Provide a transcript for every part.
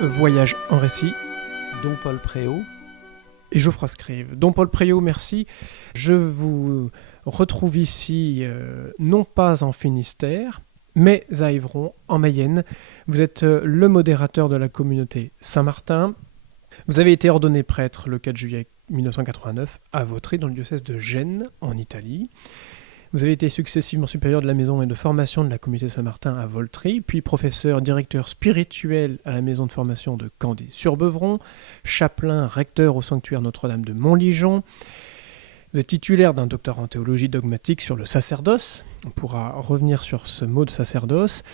Voyage en récit, Dom Paul Préau. et Geoffroy Scrive. Don Paul Préau, merci. Je vous retrouve ici, non pas en Finistère, mais à Évron, en Mayenne. Vous êtes le modérateur de la communauté Saint-Martin. Vous avez été ordonné prêtre le 4 juillet 1989 à Vautry, dans le diocèse de Gênes, en Italie. Vous avez été successivement supérieur de la maison et de formation de la communauté Saint-Martin à Vautry, puis professeur directeur spirituel à la maison de formation de Candé-sur-Beuvron, chapelain recteur au sanctuaire Notre-Dame de Montligeon. Vous êtes titulaire d'un doctorat en théologie dogmatique sur le sacerdoce. On pourra revenir sur ce mot de sacerdoce.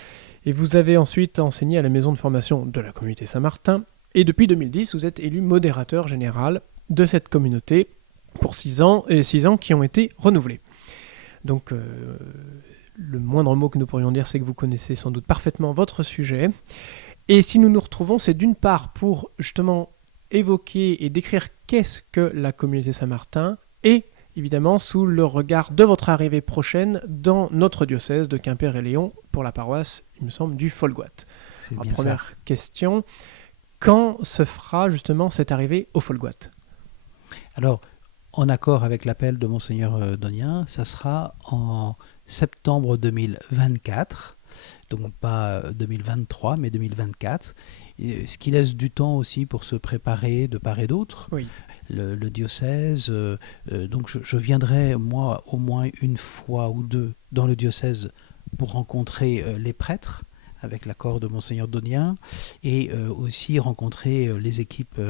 Et vous avez ensuite enseigné à la maison de formation de la communauté Saint-Martin. Et depuis 2010, vous êtes élu modérateur général de cette communauté pour 6 ans, et 6 ans qui ont été renouvelés. Donc, le moindre mot que nous pourrions dire, c'est que vous connaissez sans doute parfaitement votre sujet. Et si nous nous retrouvons, c'est d'une part pour justement évoquer et décrire qu'est-ce que la communauté Saint-Martin, et évidemment sous le regard de votre arrivée prochaine dans notre diocèse de Quimper et Léon pour la paroisse, il me semble, du Folgoat. C'est Alors, bien ça. première question, quand se fera justement cette arrivée au Folgoat ? Alors, en accord avec l'appel de Monseigneur Donien, ça sera en septembre 2024, donc pas 2023, mais 2024, ce qui laisse du temps aussi pour se préparer de part et d'autre. Oui. Le diocèse, donc je viendrai, moi, au moins une fois ou deux dans le diocèse pour rencontrer les prêtres, avec l'accord de Monseigneur Donien, et aussi rencontrer les équipes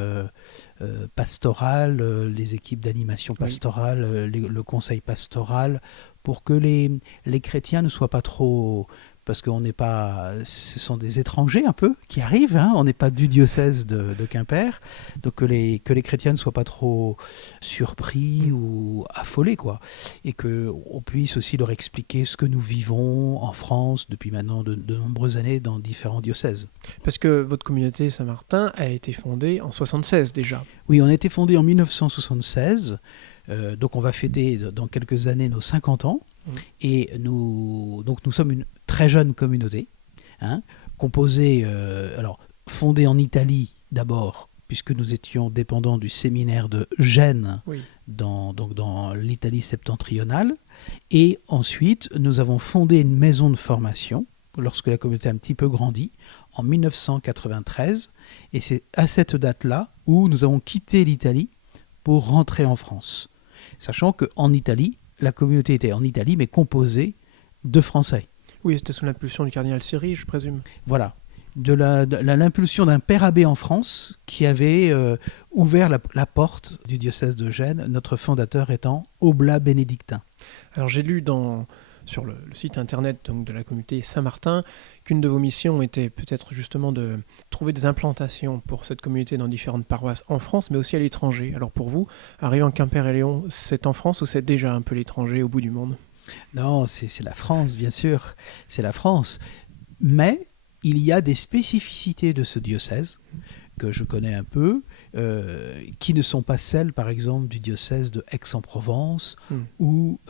pastorales, les équipes d'animation pastorale, le conseil pastoral, pour que les chrétiens ne soient pas trop... Parce qu'on n'est pas... Ce sont des étrangers un peu qui arrivent, hein, on n'est pas du diocèse de Quimper, donc que les chrétiens ne soient pas trop surpris ou affolés, quoi. Et qu'on puisse aussi leur expliquer ce que nous vivons en France depuis maintenant de nombreuses années dans différents diocèses. Parce que votre communauté Saint-Martin a été fondée en 76 déjà. Oui, on a été fondé en 1976, donc on va fêter dans quelques années nos 50 ans. Et nous sommes une très jeune communauté, hein, composée, fondée en Italie d'abord, puisque nous étions dépendants du séminaire de Gênes, dans l'Italie septentrionale. Et ensuite, nous avons fondé une maison de formation, lorsque la communauté a un petit peu grandi, en 1993. Et c'est à cette date-là où nous avons quitté l'Italie pour rentrer en France. Sachant qu'en Italie, la communauté était en Italie, mais composée de Français. Oui, c'était sous l'impulsion du cardinal Siri, je présume. Voilà, de l'impulsion d'un père abbé en France qui avait ouvert la porte du diocèse de Gênes, notre fondateur étant Oblat bénédictin. Alors j'ai lu sur le site internet donc, de la communauté Saint-Martin qu'une de vos missions était peut-être justement de trouver des implantations pour cette communauté dans différentes paroisses en France, mais aussi à l'étranger. Alors pour vous, arriver en Quimper et Léon, c'est en France ou c'est déjà un peu l'étranger au bout du monde ? Non, c'est la France, bien sûr, c'est la France. Mais il y a des spécificités de ce diocèse que je connais un peu, qui ne sont pas celles, par exemple, du diocèse de Aix-en-Provence ou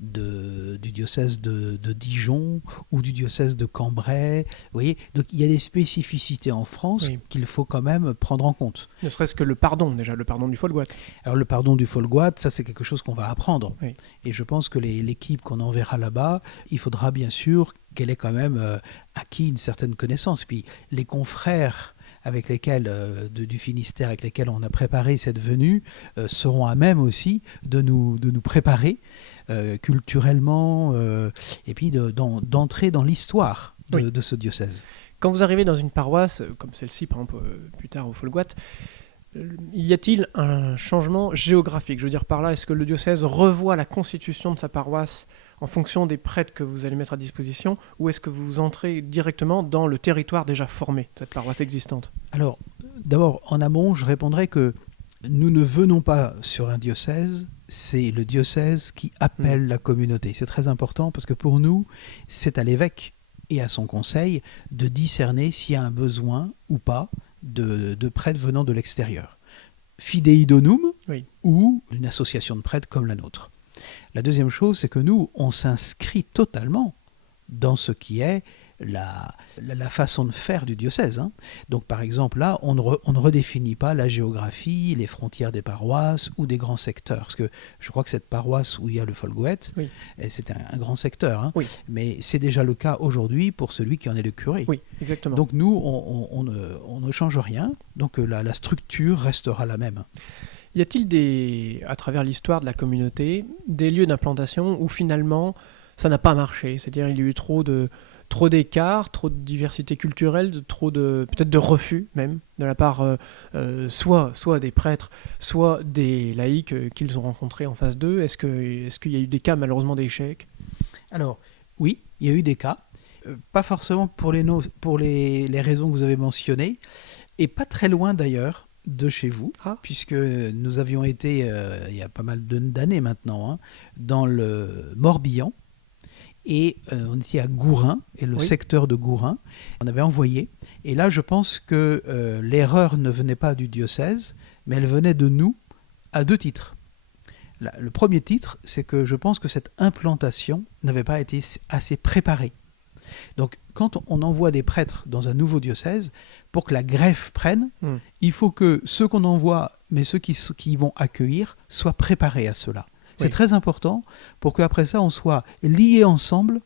du diocèse de Dijon ou du diocèse de Cambrai. Vous voyez, donc il y a des spécificités en France qu'il faut quand même prendre en compte. Ne serait-ce que le pardon du Folgoat. Alors le pardon du Folgoat, ça c'est quelque chose qu'on va apprendre. Oui. Et je pense que l'équipe qu'on enverra là-bas, il faudra bien sûr qu'elle ait quand même acquis une certaine connaissance. Puis les confrères avec lesquels, du Finistère avec lesquels on a préparé cette venue seront à même aussi de nous préparer culturellement et puis d'entrer dans l'histoire de ce diocèse. Quand vous arrivez dans une paroisse, comme celle-ci par exemple plus tard au Folgoat, y a-t-il un changement géographique ? Je veux dire par là, est-ce que le diocèse revoit la constitution de sa paroisse en fonction des prêtres que vous allez mettre à disposition, ou est-ce que vous entrez directement dans le territoire déjà formé, cette paroisse existante ? Alors, d'abord, en amont, je répondrai que nous ne venons pas sur un diocèse, c'est le diocèse qui appelle la communauté. C'est très important parce que pour nous, c'est à l'évêque et à son conseil de discerner s'il y a un besoin ou pas de prêtres venant de l'extérieur. Fidei Donum ou une association de prêtres comme la nôtre. La deuxième chose, c'est que nous, on s'inscrit totalement dans ce qui est la façon de faire du diocèse. Hein. Donc par exemple là, on ne redéfinit pas la géographie, les frontières des paroisses ou des grands secteurs. Parce que je crois que cette paroisse où il y a le Folgoët, Oui. c'est un grand secteur. Hein. Oui. Mais c'est déjà le cas aujourd'hui pour celui qui en est le curé. Oui, exactement. Donc nous, on ne change rien. Donc la structure restera la même. Y a-t-il à travers l'histoire de la communauté, des lieux d'implantation où finalement ça n'a pas marché? C'est-à-dire il y a eu trop d'écart, trop de diversité culturelle, peut-être de refus même, de la part soit des prêtres, soit des laïcs qu'ils ont rencontrés en face d'eux. Est-ce qu'il y a eu des cas malheureusement d'échecs? Alors, oui, il y a eu des cas. Pas forcément pour les raisons que vous avez mentionnées, et pas très loin d'ailleurs de chez vous, puisque nous avions été, il y a pas mal d'années maintenant, hein, dans le Morbihan, et on était à Gourin, et le secteur de Gourin, on avait envoyé, et là je pense que l'erreur ne venait pas du diocèse, mais elle venait de nous, à 2 titres. Le premier titre, c'est que je pense que cette implantation n'avait pas été assez préparée. Donc, quand on envoie des prêtres dans un nouveau diocèse, pour que la greffe prenne, il faut que ceux qu'on envoie, mais ceux qui vont accueillir, soient préparés à cela. C'est très important pour qu'après ça, on soit liés ensemble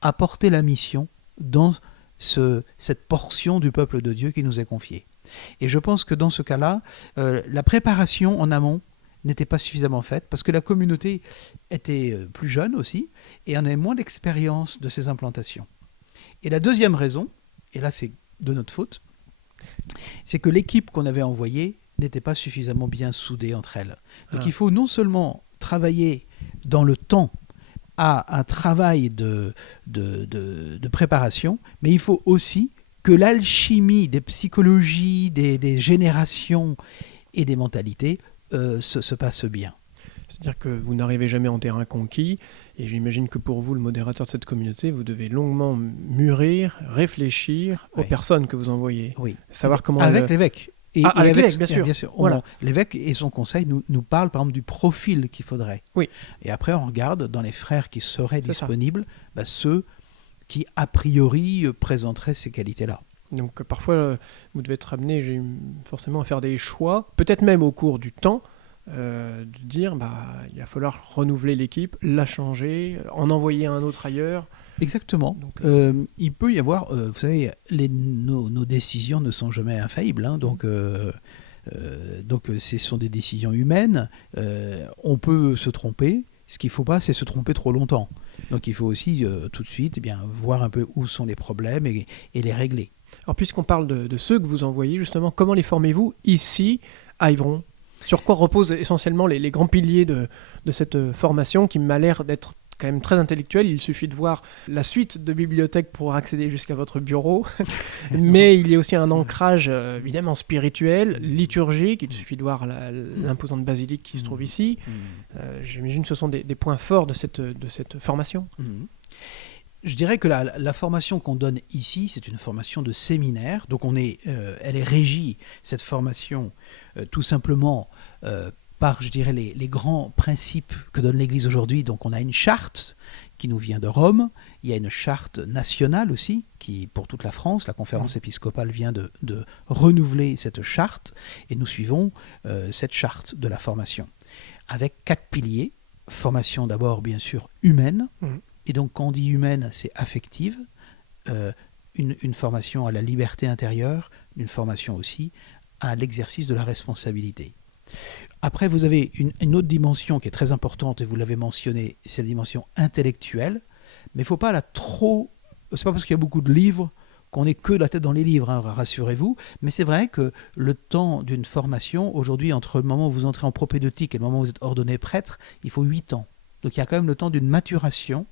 à porter la mission dans cette portion du peuple de Dieu qui nous est confiée. Et je pense que dans ce cas-là, la préparation en amont n'était pas suffisamment faite, parce que la communauté était plus jeune aussi, et on avait moins d'expérience de ces implantations. Et la deuxième raison, et là c'est de notre faute, c'est que l'équipe qu'on avait envoyée n'était pas suffisamment bien soudée entre elles. Donc il faut non seulement travailler dans le temps à un travail de préparation, mais il faut aussi que l'alchimie des psychologies, des générations et des mentalités se passe bien. C'est-à-dire que vous n'arrivez jamais en terrain conquis, et j'imagine que pour vous, le modérateur de cette communauté, vous devez longuement mûrir, réfléchir aux personnes que vous envoyez. Oui. Savoir comment avec l'évêque. Avec l'évêque, bien sûr. Bien sûr. Voilà. L'évêque et son conseil nous parlent par exemple du profil qu'il faudrait. Oui. Et après, on regarde dans les frères qui seraient disponibles, ceux qui, a priori, présenteraient ces qualités-là. Donc parfois, vous devez être amené forcément à faire des choix, peut-être même au cours du temps, de dire il va falloir renouveler l'équipe, la changer, en envoyer un autre ailleurs. Exactement. Donc, il peut y avoir, vous savez, nos décisions ne sont jamais infaillibles, hein, donc ce sont des décisions humaines. On peut se tromper. Ce qu'il ne faut pas, c'est se tromper trop longtemps. Donc il faut aussi tout de suite voir un peu où sont les problèmes et les régler. Alors puisqu'on parle de ceux que vous envoyez, justement, comment les formez-vous ici à Yvron? Sur quoi reposent essentiellement les grands piliers de cette formation qui m'a l'air d'être quand même très intellectuelle? Il suffit de voir la suite de bibliothèques pour accéder jusqu'à votre bureau. Mais il y a aussi un ancrage évidemment spirituel, liturgique. Il suffit de voir l'imposante basilique qui se trouve ici. J'imagine que ce sont des points forts de cette formation. Je dirais que la formation qu'on donne ici, c'est une formation de séminaire. Donc elle est régie, cette formation, tout simplement par, je dirais, les grands principes que donne l'Église aujourd'hui. Donc on a une charte qui nous vient de Rome. Il y a une charte nationale aussi, qui pour toute la France, la conférence épiscopale vient de renouveler cette charte. Et nous suivons cette charte de la formation. Avec 4 piliers. Formation d'abord, bien sûr, humaine. Et donc, quand on dit humaine, c'est affective, une formation à la liberté intérieure, une formation aussi à l'exercice de la responsabilité. Après, vous avez une autre dimension qui est très importante, et vous l'avez mentionné, c'est la dimension intellectuelle, mais il ne faut pas trop... C'est pas parce qu'il y a beaucoup de livres qu'on n'est que la tête dans les livres, hein, rassurez-vous, mais c'est vrai que le temps d'une formation, aujourd'hui, entre le moment où vous entrez en propédeutique et le moment où vous êtes ordonné prêtre, il faut 8 ans. Donc il y a quand même le temps d'une maturation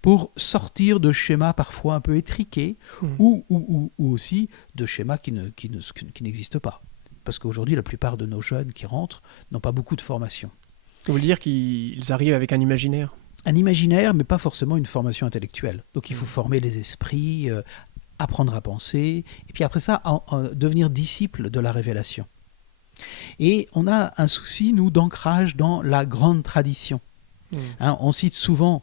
pour sortir de schémas parfois un peu étriqués ou aussi de schémas qui n'existent pas. Parce qu'aujourd'hui, la plupart de nos jeunes qui rentrent n'ont pas beaucoup de formation. Vous voulez dire qu'ils arrivent avec un imaginaire? Un imaginaire, mais pas forcément une formation intellectuelle. Donc il faut former les esprits, apprendre à penser, et puis après ça, devenir disciple de la révélation. Et on a un souci, nous, d'ancrage dans la grande tradition. On cite souvent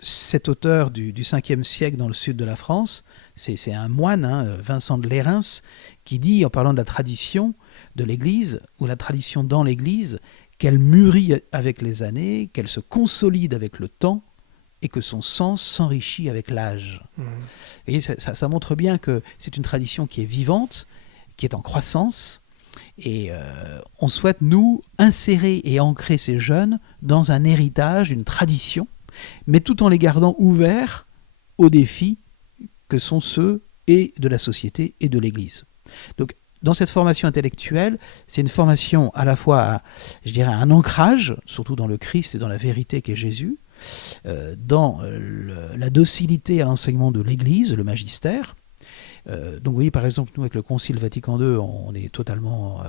cet auteur du 5e siècle dans le sud de la France, c'est un moine, Vincent de Lérins, qui dit, en parlant de la tradition de l'Église, ou la tradition dans l'Église, qu'elle mûrit avec les années, qu'elle se consolide avec le temps, et que son sens s'enrichit avec l'âge. Et ça montre bien que c'est une tradition qui est vivante, qui est en croissance, et on souhaite, nous, insérer et ancrer ces jeunes dans un héritage, une tradition, mais tout en les gardant ouverts aux défis que sont ceux et de la société et de l'Église. Donc, dans cette formation intellectuelle, c'est une formation à la fois, je dirais, un ancrage, surtout dans le Christ et dans la vérité qu'est Jésus, dans la docilité à l'enseignement de l'Église, le magistère. Donc vous voyez, par exemple, nous, avec le Concile Vatican II, on est totalement,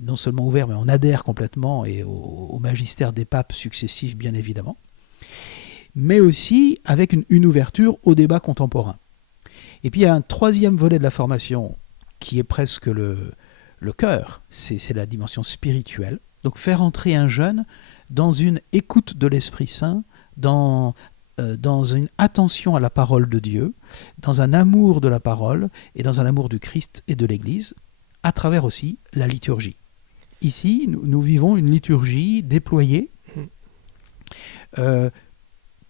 non seulement ouvert, mais on adhère complètement et au magistère des papes successifs, bien évidemment, mais aussi avec une ouverture au débat contemporain. Et puis il y a un troisième volet de la formation qui est presque le cœur, c'est la dimension spirituelle. Donc faire entrer un jeune dans une écoute de l'Esprit Saint, dans une attention à la parole de Dieu, dans un amour de la parole et dans un amour du Christ et de l'Église, à travers aussi la liturgie. Ici, nous vivons une liturgie déployée,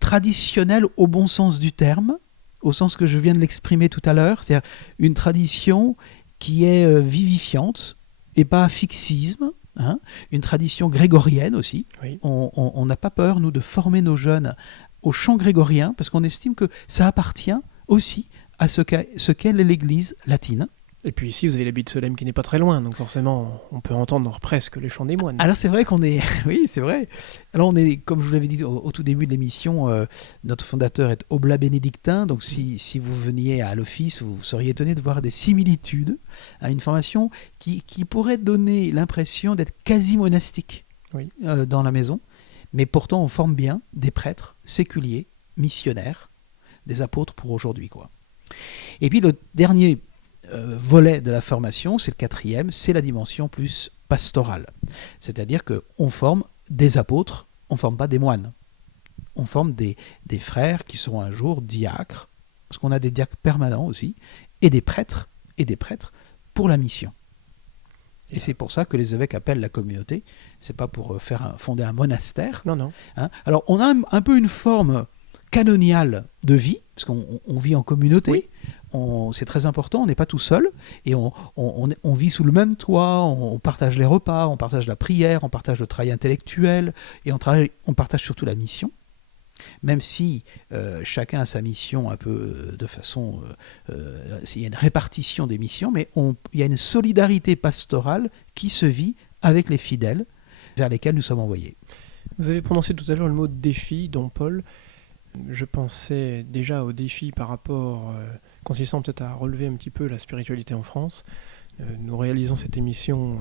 traditionnelle au bon sens du terme, au sens que je viens de l'exprimer tout à l'heure, c'est-à-dire une tradition qui est vivifiante et pas fixisme, une tradition grégorienne aussi. Oui. On n'a pas peur, nous, de former nos jeunes au chant grégorien, parce qu'on estime que ça appartient aussi à ce qu'est l'Église latine. Et puis ici, vous avez l'abbaye de Solesmes qui n'est pas très loin, donc forcément, on peut entendre presque les chants des moines. Alors c'est vrai qu'on est... Oui, c'est vrai. Alors on est, comme je vous l'avais dit au tout début de l'émission, notre fondateur est oblat bénédictin, donc si vous veniez à l'office, vous seriez étonné de voir des similitudes à une formation qui pourrait donner l'impression d'être quasi monastique dans la maison, mais pourtant on forme bien des prêtres séculiers, missionnaires, des apôtres pour aujourd'hui, quoi. Et puis le dernier volet de la formation, c'est le quatrième, c'est la dimension plus pastorale. C'est-à-dire qu'on forme des apôtres, on ne forme pas des moines. On forme des frères qui seront un jour diacres, parce qu'on a des diacres permanents aussi, et des prêtres pour la mission. Et c'est pour ça que les évêques appellent la communauté. C'est pas pour fonder un monastère. Non. Alors on a un peu une forme canoniale de vie, parce qu'on vit en communauté. Oui. C'est très important, on n'est pas tout seul, et on vit sous le même toit, on partage les repas, on partage la prière, on partage le travail intellectuel, et on partage surtout la mission. Même si chacun a sa mission un peu de façon... il y a une répartition des missions, mais il y a une solidarité pastorale qui se vit avec les fidèles vers lesquels nous sommes envoyés. Vous avez prononcé tout à l'heure le mot défi, don Paul. Je pensais déjà au défi par rapport, consistant peut-être à relever un petit peu la spiritualité en France. Nous réalisons cette émission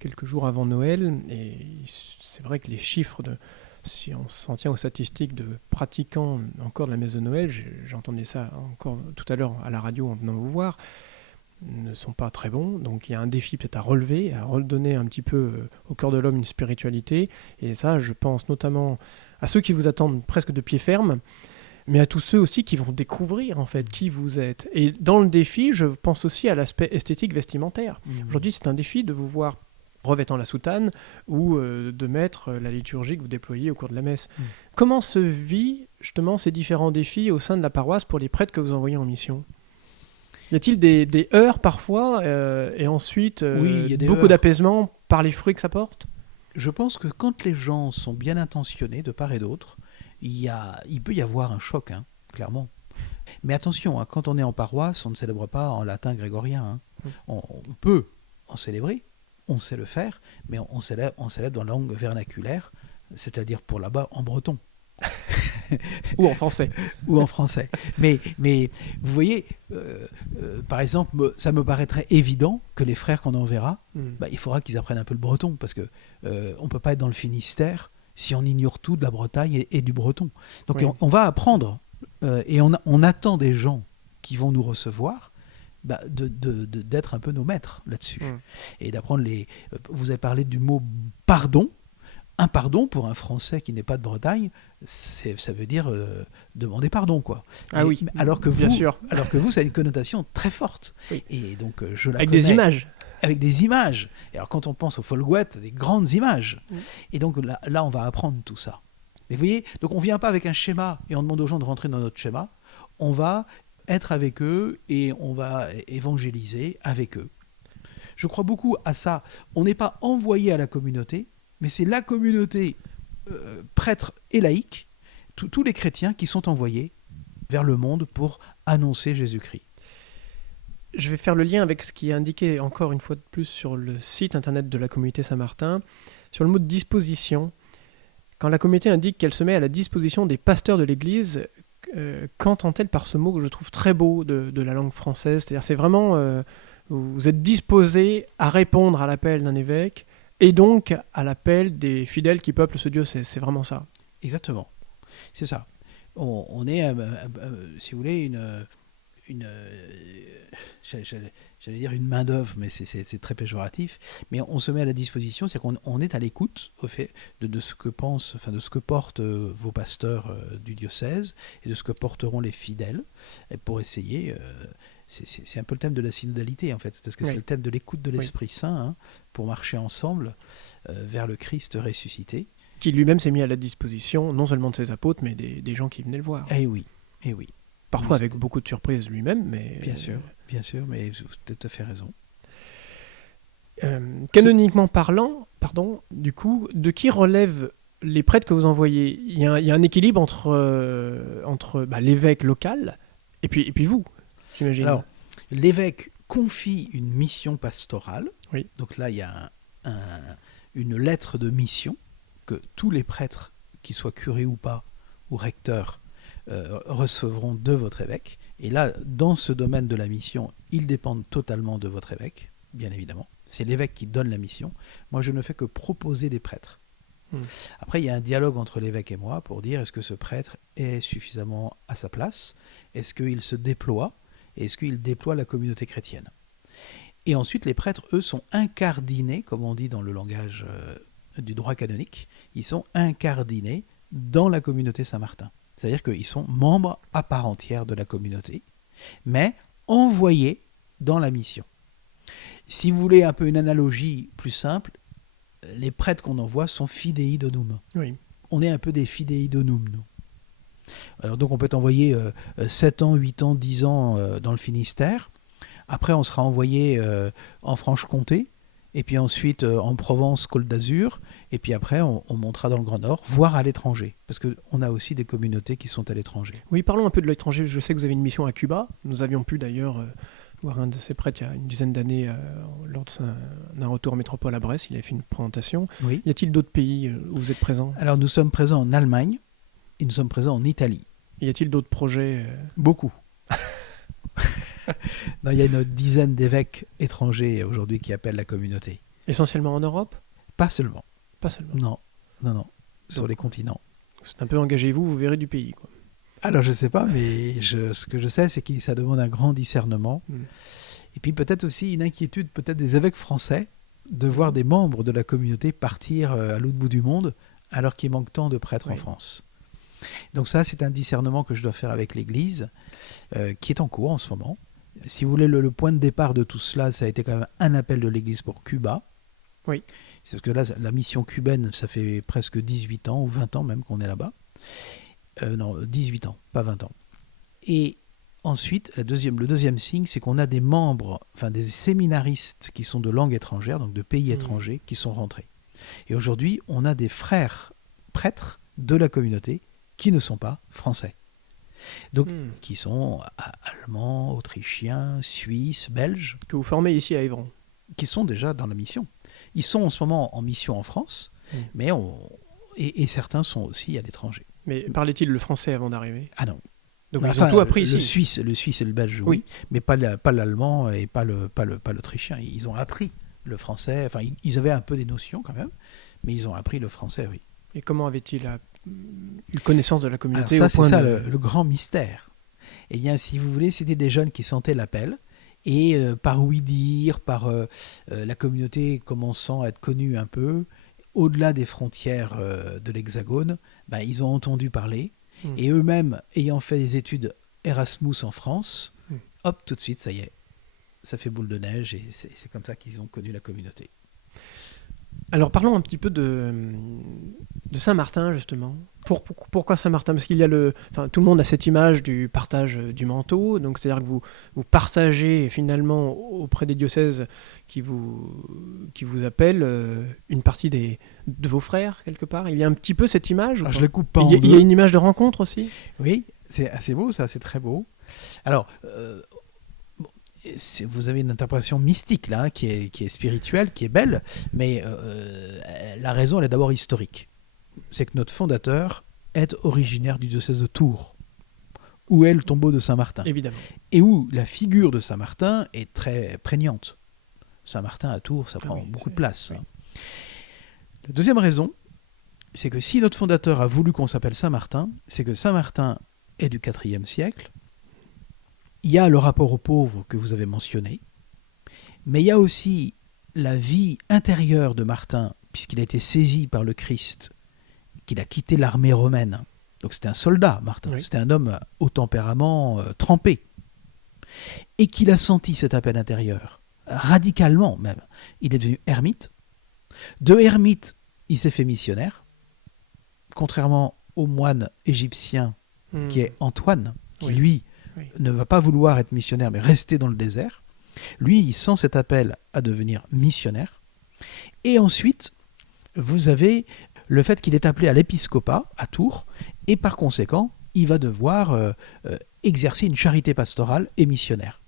quelques jours avant Noël, et c'est vrai que les chiffres, si on s'en tient aux statistiques de pratiquants encore de la messe de Noël, j'entendais ça encore tout à l'heure à la radio en venant vous voir, ne sont pas très bons. Donc il y a un défi peut-être à relever, à redonner un petit peu au cœur de l'homme une spiritualité. Et ça, je pense notamment à ceux qui vous attendent presque de pied ferme, mais à tous ceux aussi qui vont découvrir en fait qui vous êtes. Et dans le défi, je pense aussi à l'aspect esthétique vestimentaire. Aujourd'hui, c'est un défi de vous voir revêtant la soutane ou de mettre la liturgie que vous déployez au cours de la messe. Comment se vit justement ces différents défis au sein de la paroisse pour les prêtres que vous envoyez en mission ? Y a-t-il des heurts parfois et ensuite oui, beaucoup d'apaisement par les fruits que ça porte ? Je pense que quand les gens sont bien intentionnés de part et d'autre, il peut y avoir un choc, clairement. Mais attention, quand on est en paroisse, on ne célèbre pas en latin grégorien. On peut en célébrer, on sait le faire, mais on célèbre dans la langue vernaculaire, c'est-à-dire pour là-bas en breton. Ou en français. Ou en français. Mais vous voyez, par exemple, ça me paraîtrait évident que les frères qu'on enverra, il faudra qu'ils apprennent un peu le breton, parce qu'on ne peut pas être dans le Finistère si on ignore tout de la Bretagne et du breton. Donc oui. on va apprendre, et on attend des gens qui vont nous recevoir, d'être un peu nos maîtres là-dessus. Et d'apprendre vous avez parlé du mot pardon. un pardon pour un Français qui n'est pas de Bretagne, ça veut dire demander pardon, quoi. Ah oui, alors que bien vous, sûr. alors que vous, ça a une connotation très forte. Oui. Et donc, je la Avec connais. des images. Avec des images. Et alors, quand on pense au Folgouette, des grandes images. Mm. Et donc, là, on va apprendre tout ça. Mais vous voyez, donc on ne vient pas avec un schéma et on demande aux gens de rentrer dans notre schéma. On va être avec eux et on va évangéliser avec eux. Je crois beaucoup à ça. On n'est pas envoyé à la communauté, mais c'est la communauté, prêtres et laïcs, tous les chrétiens qui sont envoyés vers le monde pour annoncer Jésus-Christ. Je vais faire le lien avec ce qui est indiqué encore une fois de plus sur le site internet de la communauté Saint-Martin, sur le mot de disposition. Quand la communauté indique qu'elle se met à la disposition des pasteurs de l'Église, qu'entend-elle par ce mot que je trouve très beau de la langue française ? C'est-à-dire c'est vraiment, vous êtes disposés à répondre à l'appel d'un évêque et donc à l'appel des fidèles qui peuplent ce diocèse. C'est vraiment ça. Exactement. C'est ça. On est, si vous voulez, j'allais dire une main d'œuvre, mais c'est très péjoratif. Mais on se met à la disposition, c'est-à-dire qu'on est à l'écoute au fait de ce que pensent, enfin de ce que portent vos pasteurs du diocèse et de ce que porteront les fidèles, et pour essayer. C'est un peu le thème de la synodalité en fait, parce que c'est le thème de l'écoute de l'Esprit Saint, hein, pour marcher ensemble vers le Christ ressuscité. Qui lui-même s'est mis à la disposition non seulement de ses apôtres, mais des gens qui venaient le voir. Eh oui, eh oui. Parfois avec beaucoup de surprises lui-même, mais... Bien sûr, mais vous avez tout à fait raison. Canoniquement parlant, du coup, de qui relèvent les prêtres que vous envoyez ? Il y a un équilibre entre l'évêque local et puis vous, j'imagine. Alors, l'évêque confie une mission pastorale. Oui. Donc là, il y a une lettre de mission que tous les prêtres, qu'ils soient curés ou pas, ou recteurs, recevront de votre évêque. Et là, dans ce domaine de la mission, ils dépendent totalement de votre évêque, bien évidemment. C'est l'évêque qui donne la mission. Moi, je ne fais que proposer des prêtres. Après, il y a un dialogue entre l'évêque et moi pour dire est-ce que ce prêtre est suffisamment à sa place ? Est-ce qu'il se déploie ? Et est-ce qu'il déploie la communauté chrétienne ? Et ensuite, les prêtres, eux, sont incardinés, comme on dit dans le langage du droit canonique, ils sont incardinés dans la communauté Saint-Martin. C'est-à-dire qu'ils sont membres à part entière de la communauté, mais envoyés dans la mission. Si vous voulez un peu une analogie plus simple, les prêtres qu'on envoie sont fidei donum. Oui. On est un peu des fidei donum, nous. Alors donc on peut envoyer 7 ans, 8 ans, 10 ans dans le Finistère. Après on sera envoyé en Franche-Comté, et puis ensuite en Provence, Côte d'Azur, et puis après on montera dans le Grand Nord, voire à l'étranger, parce qu'on a aussi des communautés qui sont à l'étranger. Oui, parlons un peu de l'étranger. Je sais que vous avez une mission à Cuba. Nous avions pu d'ailleurs voir un de ces prêtres il y a une dizaine d'années lors d'un retour en métropole à Brest. Il avait fait une présentation. Oui. Y a-t-il d'autres pays où vous êtes présents ? Alors nous sommes présents en Allemagne, et nous sommes présents en Italie. Y a-t-il d'autres projets Beaucoup. Non, il y a une dizaine d'évêques étrangers aujourd'hui qui appellent la communauté. Essentiellement en Europe ? Pas seulement. Pas seulement. Non. Sur les continents. C'est un peu engagez-vous, vous verrez du pays, quoi. Alors je ne sais pas, mais ce que je sais, c'est que ça demande un grand discernement. Et puis peut-être aussi une inquiétude peut-être des évêques français de voir des membres de la communauté partir à l'autre bout du monde alors qu'il manque tant de prêtres en France. Donc ça, c'est un discernement que je dois faire avec l'Église, qui est en cours en ce moment. Si vous voulez, le point de départ de tout cela, ça a été quand même un appel de l'Église pour Cuba. Oui. C'est parce que là, la mission cubaine, ça fait presque 18 ans, ou 20 ans même qu'on est là-bas. Non, 18 ans, pas 20 ans. Et ensuite, le deuxième signe, c'est qu'on a des membres, enfin des séminaristes qui sont de langue étrangère, donc de pays étrangers, qui sont rentrés. Et aujourd'hui, on a des frères prêtres de la communauté qui ne sont pas français. Donc, qui sont allemands, autrichiens, suisses, belges. Que vous formez ici à Évron. Qui sont déjà dans la mission. Ils sont en ce moment en mission en France, mais et certains sont aussi à l'étranger. Mais parlaient-ils le français avant d'arriver ? Ah non. Donc ils ont tout appris ici. Le suisse et le belge, oui, mais pas l'allemand et pas l'autrichien. Ils ont appris le français, enfin ils avaient un peu des notions quand même, mais ils ont appris le français, oui. Et comment avaient-ils eu connaissance de la communauté ? Alors ça, c'est ça le grand mystère. Eh bien, si vous voulez, c'était des jeunes qui sentaient l'appel, et par ouï-dire, par la communauté commençant à être connue un peu, au-delà des frontières de l'Hexagone, ils ont entendu parler. Mm. Et eux-mêmes, ayant fait des études Erasmus en France, hop, tout de suite, ça y est, ça fait boule de neige et c'est comme ça qu'ils ont connu la communauté. Alors parlons un petit peu de Saint-Martin justement. Pourquoi Saint-Martin? Parce qu'il y a tout le monde a cette image du partage du manteau, donc c'est-à-dire que vous partagez finalement auprès des diocèses qui vous appellent une partie de vos frères quelque part. Il y a un petit peu cette image. Alors, je ne la coupe pas en il y a une image de rencontre aussi. Oui, c'est assez beau ça, c'est très beau. Alors, vous avez une interprétation mystique là, qui est spirituelle, qui est belle, mais la raison elle est d'abord historique. C'est que notre fondateur est originaire du diocèse de Tours, où est le tombeau de Saint-Martin. Évidemment. Et où la figure de Saint-Martin est très prégnante. Saint-Martin à Tours, ça prend beaucoup de place. Oui. La deuxième raison, c'est que si notre fondateur a voulu qu'on s'appelle Saint-Martin, c'est que Saint-Martin est du IVe siècle. Il y a le rapport aux pauvres que vous avez mentionné, mais il y a aussi la vie intérieure de Martin, puisqu'il a été saisi par le Christ, qu'il a quitté l'armée romaine. Donc c'était un soldat, Martin, oui. C'était un homme au tempérament trempé, et qu'il a senti cet appel intérieur, radicalement même. Il est devenu ermite. De ermite, il s'est fait missionnaire, contrairement au moine égyptien qui est Antoine, qui lui ne va pas vouloir être missionnaire, mais rester dans le désert. Lui, il sent cet appel à devenir missionnaire. Et ensuite, vous avez le fait qu'il est appelé à l'épiscopat, à Tours, et par conséquent, il va devoir exercer une charité pastorale et missionnaire.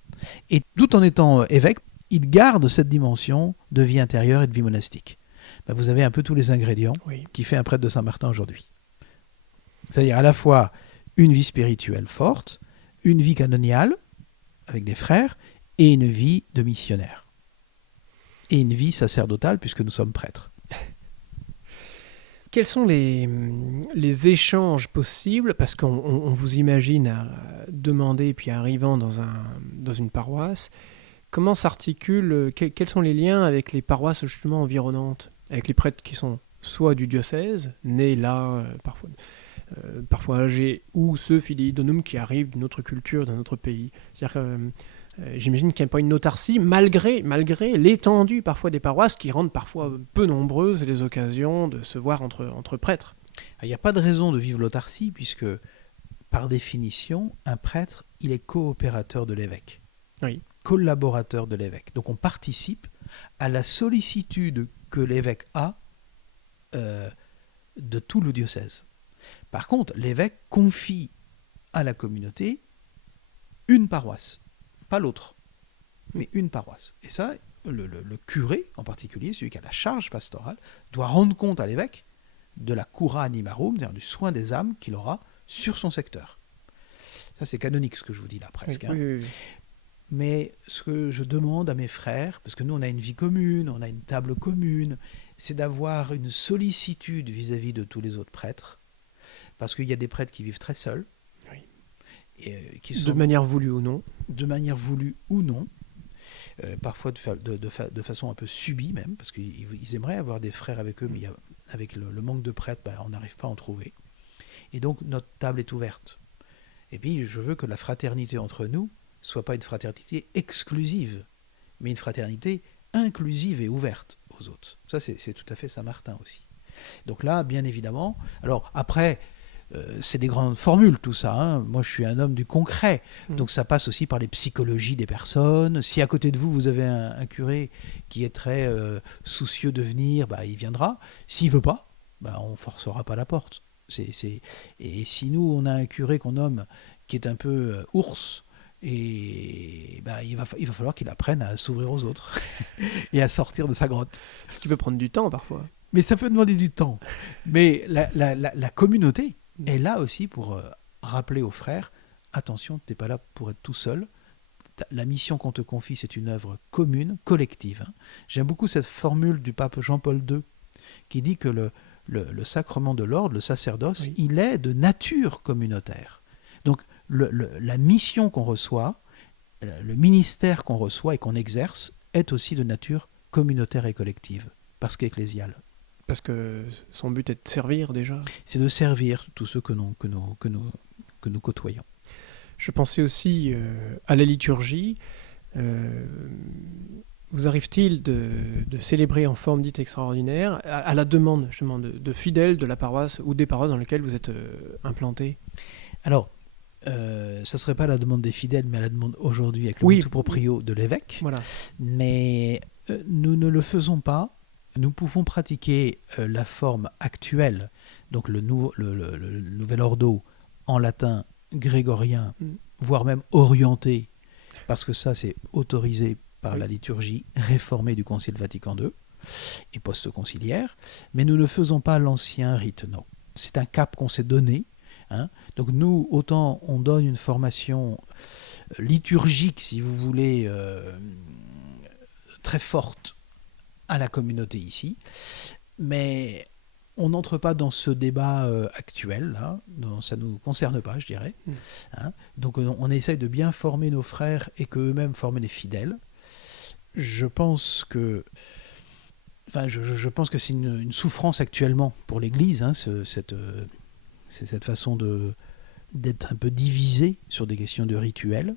Et tout en étant évêque, il garde cette dimension de vie intérieure et de vie monastique. Vous avez un peu tous les ingrédients qui fait un prêtre de Saint-Martin aujourd'hui. C'est-à-dire à la fois une vie spirituelle forte, une vie canoniale avec des frères et une vie de missionnaire. Et une vie sacerdotale puisque nous sommes prêtres. Quels sont les échanges possibles? Parce qu'on vous imagine à demander, puis arrivant dans une paroisse, comment s'articule, quels sont les liens avec les paroisses justement environnantes, avec les prêtres qui sont soit du diocèse, nés là, parfois âgés, ou ceux fidei donum qui arrivent d'une autre culture, d'un autre pays. C'est-à-dire que j'imagine qu'il n'y a pas une autarcie, malgré l'étendue parfois des paroisses qui rendent parfois peu nombreuses les occasions de se voir entre prêtres. Il n'y a pas de raison de vivre l'autarcie, puisque par définition, un prêtre, il est coopérateur de l'évêque, collaborateur de l'évêque. Donc on participe à la sollicitude que l'évêque a de tout le diocèse. Par contre, l'évêque confie à la communauté une paroisse, pas l'autre, mais une paroisse. Et ça, le curé en particulier, celui qui a la charge pastorale, doit rendre compte à l'évêque de la cura animarum, c'est-à-dire du soin des âmes qu'il aura sur son secteur. Ça, c'est canonique ce que je vous dis là, presque. Oui. Mais ce que je demande à mes frères, parce que nous on a une vie commune, on a une table commune, c'est d'avoir une sollicitude vis-à-vis de tous les autres prêtres, parce qu'il y a des prêtres qui vivent très seuls, qui sont, de manière voulue ou non. De manière voulue ou non, parfois de façon un peu subie même, parce qu'ils aimeraient avoir des frères avec eux, mais avec le manque de prêtres, on n'arrive pas à en trouver. Et donc notre table est ouverte. Et puis je veux que la fraternité entre nous soit pas une fraternité exclusive, mais une fraternité inclusive et ouverte aux autres. Ça, c'est tout à fait Saint-Martin aussi. Donc là, bien évidemment, alors après, c'est des grandes formules tout ça. Moi, je suis un homme du concret, donc ça passe aussi par les psychologies des personnes. Si à côté de vous, vous avez un curé qui est très soucieux de venir, il viendra. S'il veut pas, on forcera pas la porte. Et si nous, on a un curé qu'on nomme qui est un peu ours, et il va falloir qu'il apprenne à s'ouvrir aux autres et à sortir de sa grotte. Ce qui peut prendre du temps parfois. Mais ça peut demander du temps. Mais la communauté est là aussi pour rappeler aux frères, attention, tu n'es pas là pour être tout seul. La mission qu'on te confie, c'est une œuvre commune, collective. J'aime beaucoup cette formule du pape Jean-Paul II qui dit que le sacrement de l'ordre, le sacerdoce, il est de nature communautaire. Donc la mission qu'on reçoit, le ministère qu'on reçoit et qu'on exerce est aussi de nature communautaire et collective, parce qu'ecclésiale. Parce que son but est de servir déjà. C'est de servir tous ceux que nous côtoyons. Je pensais aussi à la liturgie. Vous arrive-t-il de célébrer en forme dite extraordinaire, à la demande justement de fidèles de la paroisse ou des paroisses dans lesquelles vous êtes implanté? Alors, ça ne serait pas la demande des fidèles, mais la demande aujourd'hui avec le motu proprio de l'évêque. Voilà. Mais nous ne le faisons pas. Nous pouvons pratiquer la forme actuelle, donc le nouvel ordo en latin grégorien, voire même orienté, parce que ça c'est autorisé par la liturgie réformée du Concile Vatican II et post-conciliaire, mais nous ne faisons pas l'ancien rite, non. C'est un cap qu'on s'est donné. Donc nous, autant on donne une formation liturgique, si vous voulez, très forte à la communauté ici, mais on n'entre pas dans ce débat actuel, là, ça ne nous concerne pas, je dirais. Donc on essaye de bien former nos frères et qu'eux-mêmes forment les fidèles. Je pense que c'est une souffrance actuellement pour l'Église, cette façon d'être un peu divisé sur des questions de rituels.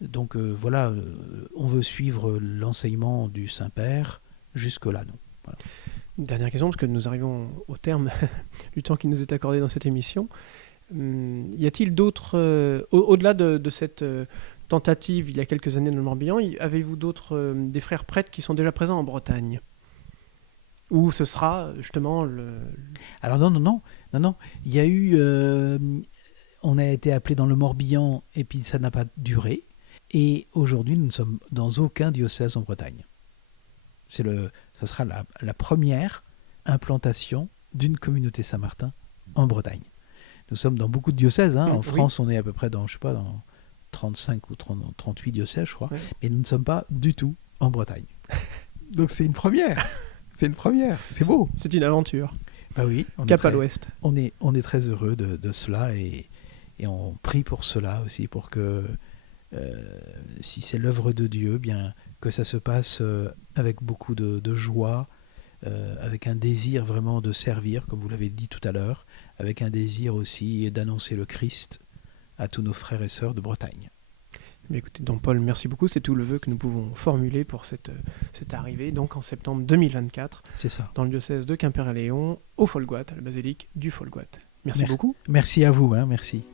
Donc on veut suivre l'enseignement du Saint-Père jusque-là, non. Voilà. Dernière question, parce que nous arrivons au terme du temps qui nous est accordé dans cette émission. Y a-t-il d'autres, au-delà de cette tentative il y a quelques années dans le Morbihan, avez-vous d'autres des frères prêtres qui sont déjà présents en Bretagne? Ou ce sera justement le... Alors non. Il y a eu... on a été appelé dans le Morbihan et puis ça n'a pas duré. Et aujourd'hui, nous ne sommes dans aucun diocèse en Bretagne. Ça sera la première implantation d'une communauté Saint-Martin en Bretagne. Nous sommes dans beaucoup de diocèses. En France, on est à peu près dans 35 ou 38 diocèses, je crois. Oui. Mais nous ne sommes pas du tout en Bretagne. Donc c'est une première. C'est une première. C'est beau. C'est une aventure. Bah oui. Cap à l'ouest. On est très heureux de cela et on prie pour cela aussi, pour que si c'est l'œuvre de Dieu, bien que ça se passe avec beaucoup de joie, avec un désir vraiment de servir, comme vous l'avez dit tout à l'heure, avec un désir aussi d'annoncer le Christ à tous nos frères et sœurs de Bretagne. Mais écoutez, Don Paul, merci beaucoup. C'est tout le vœu que nous pouvons formuler pour cette arrivée, donc en septembre 2024, c'est ça, dans le diocèse de Quimper-et-Léon, au Folgoat, à la basilique du Folgoat. Merci beaucoup. Merci à vous, merci.